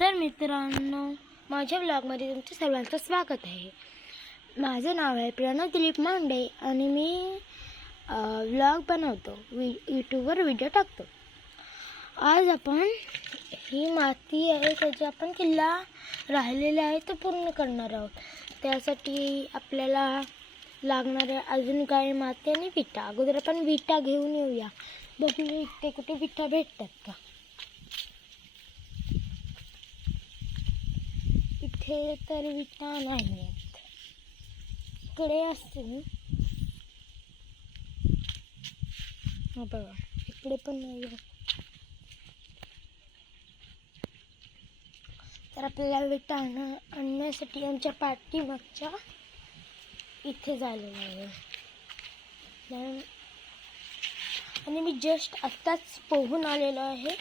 तर मित्रांनो, माझ्या व्लॉगमध्ये तुमचं सर्वांचं स्वागत आहे. माझं नाव आहे प्रणव दिलीप मांडे आणि मी व्लॉग बनवतो, यूट्यूबवर व्हिडिओ टाकतो. आज आपण ही माती आहे त्याची आपण किल्ला राहिलेला आहे तो पूर्ण करणार आहोत. त्यासाठी आपल्याला लागणारे अजून काही माती आणि विटा. अगोदर आपण विटा घेऊन येऊया. बघूया इथे कुठे विटा भेटतात का. इथे तर विटा नाही आहेत, इकडे असतील. हा बघा, इकडे पण नाही आहे. तर आपल्याला विटा आणण्यासाठी आमच्या पाठीमागच्या इथे झालेलं आहे. आणि मी जस्ट आत्ताच पोहून आलेलो आहे,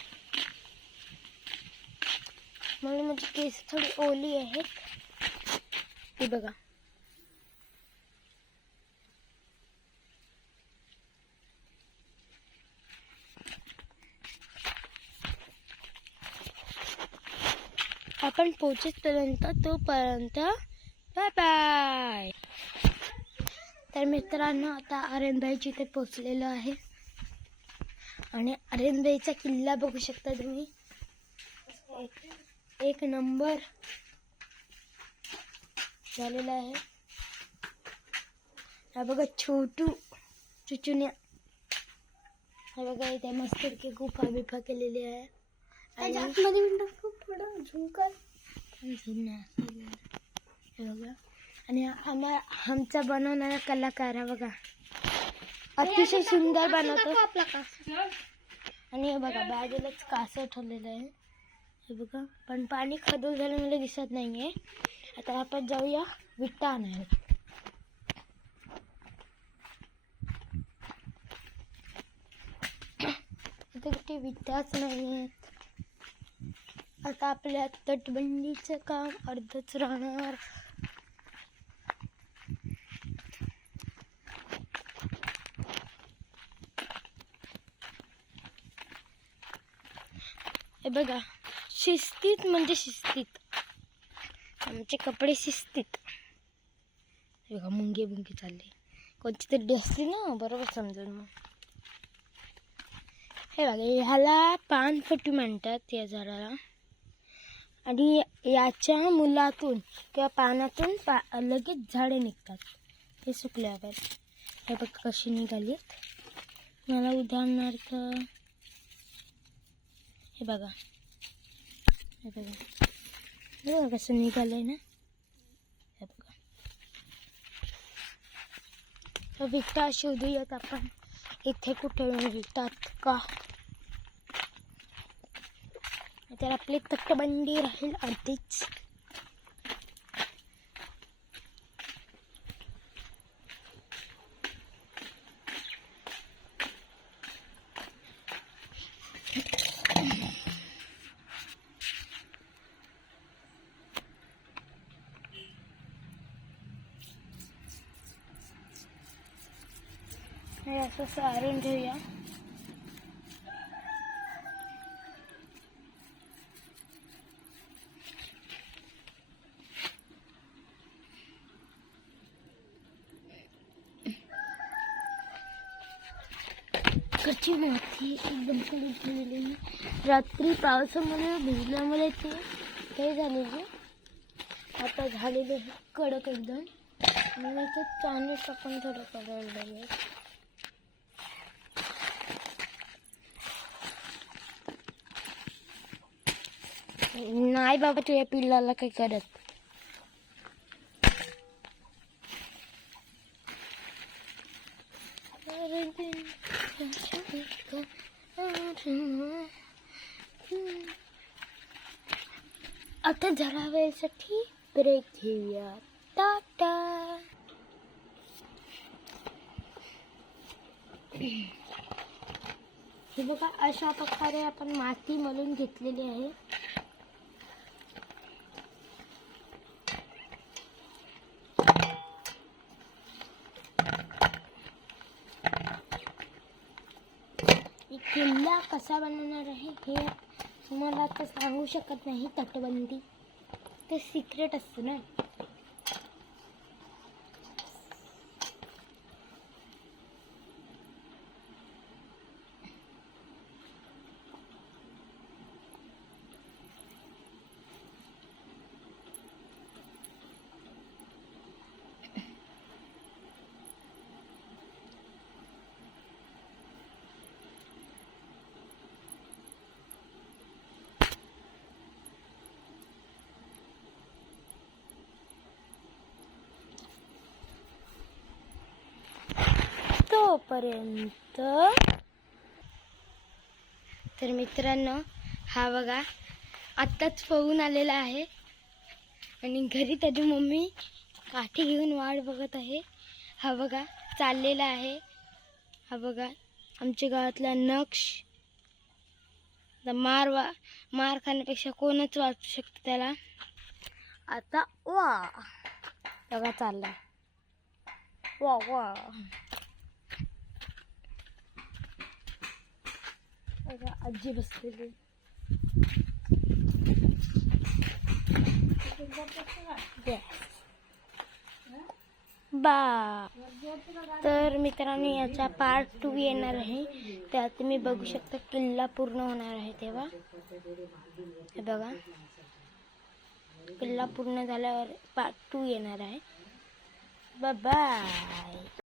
म्हणून माझी केस थोडी ओली आहेत. ती बघा, आपण पोहोचेपर्यंत तोपर्यंत बाय बाय. तर मित्रांनो, आता आर्यनबाईची इथे पोचलेलो आहे आणि आर्यनबाईचा किल्ला बघू शकता तुम्ही. एक नंबर झालेला आहे. हा बघा छोटू चुचुन्या. हा बघा इथे मस्त गुफा बिफा केलेली आहे. आणि थोडं झुंकर बघा. आणि आमचा बनवणारा कलाकार हा बघा, अतिशय सुंदर बनवतो. आणि हे बघा बाजूलाच कासव ठेवलेलं आहे. हे बघा, पण पाणी खदूर झालं मला दिसत नाहीये. आता आपण जाऊया विटा आणायला. इथे कुठे विटाच नाही. आता आपल्या तटबंदीचं काम अर्धच राहणार. हे बघा, शिस्तीत म्हणजे शिस्तीत, आमचे कपडे शिस्तीत. हे बघा, मुंगे बुंगे चालले. कोणती तरी असते ना, बरोबर समजून. मग हे बघा, ह्याला पानफटी म्हणतात या झाडाला. आणि याच्या मुलातून किंवा पानातून लगेच झाडे निघतात. हे सुकल्यावर हे बघ कशी निघालीत. मला उदाहरणार्थ हे बघा, हे बघा, हे बघा कसं निघालंय ना. हे बघा, विटा शोधूयात आपण इथे कुठे मिळतात का. तर आपली तटबंदी राहील अर्धीच. हे असं सारून घेऊया. कच्ची माती एकदम कडक झालेली. रात्री पावसामुळे भिजल्यामुळे ते काही झालेली. आता झालेले कडक एकदम. आणि ते पाणी टाकून थोडं कडक. नाही बाबा, तुझ्या पिल्लाला काही करत. आता जरा वेळसाठी ब्रेक घेऊया. टाटा. हे बघा, अशा प्रकारे आपण माती मळून घेतलेली आहे. किल्ला कसा बनवणार आहे हे मला आता सांगू शकत नाही तटबंदी, ते सिक्रेट असतं ना. तोपर्यंत तर मित्रांनो, हा बघा आत्ताच पळून आलेला आहे आणि घरी त्याची मम्मी काठी घेऊन वाट बघत आहे. हा बघा चाललेला आहे. हा बघा आमच्या गावातला नक्ष. मार खाण्यापेक्षा कोणच वाचू शकतं त्याला. आता वा बघा चाललाय. वा वा आजी बसलेली. तर मित्रांनो, याचा पार्ट 2 येणार आहे. त्यात तुम्ही बघू शकता किल्ला पूर्ण होणार आहे तेव्हा. हे बघा किल्ला पूर्ण झाल्यावर पार्ट 2 येणार आहे. Bye bye.